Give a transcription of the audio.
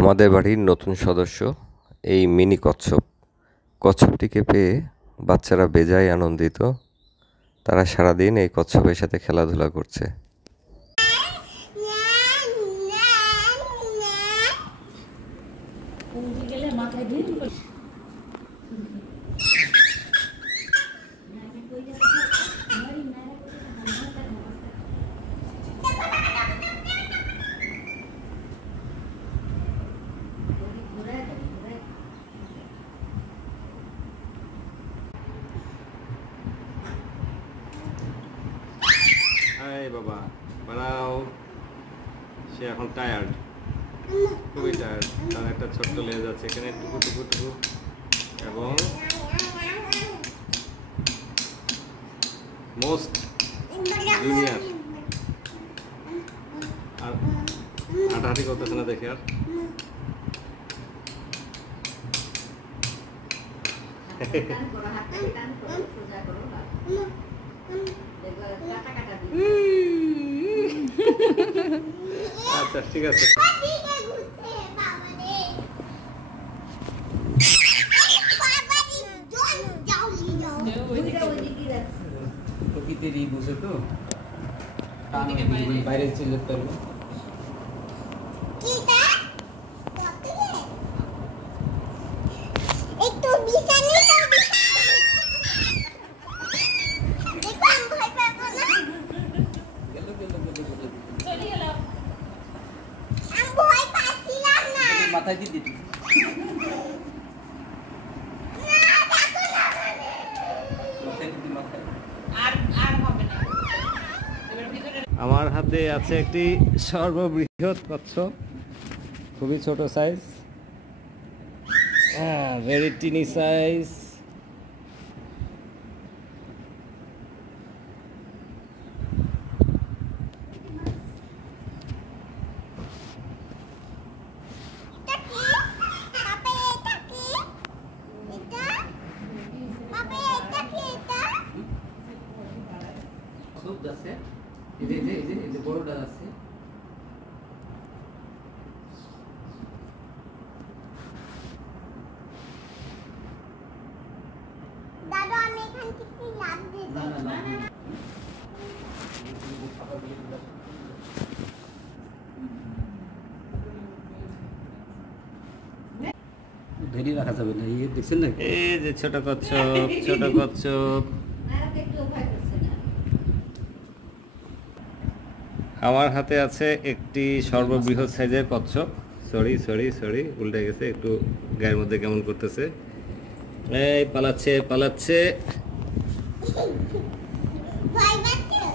আমাদের বাড়ির নতুন সদস্য এই মিনি কচ্ছপ। কচ্ছপটিকে পেয়ে বাচ্চারা বেজায় আনন্দিত। তারা সারাদিন এই কচ্ছপের সাথে খেলাধুলা করছে। বাবা বানাও, সে এখন টায়ার্ড, খুবই টায়ার্ড। তার একটা ছোট্ট লেজ আছে এখানে, টুকু টুকু টুকু, এবং মোস্ট জুনিয়র। আর হাঁটাহাঁটি করতেছে না দেখে, আর আচ্ছা ঠিক আছে। প্রকৃতির বুঝে তো বাইরে চলে পারবো। মাথায় দিয়ে দিবি। আমার হাতে আছে একটি সর্ববৃহৎ কচ্ছপ, খুবই ছোট সাইজ, ভেরি টিনি সাইজ। আছে এই যে বড়টা আছে, দাদা আমি এখান থেকে লাভ দিই। না না না ধরে রাখা যাবে না। এই দেখছেন না, এই যে ছোট কচ্ছপ, ছোট কচ্ছপ। আমার হাতে আছে একটি সর্ববৃহৎ সাইজের কচ্ছপ। সরি সরি সরি, উল্টে গেছে, একটু গায়ের মধ্যে কেমন করতেছে। এই পালাচ্ছে পালাচ্ছে। ভয় পাচ্ছিস?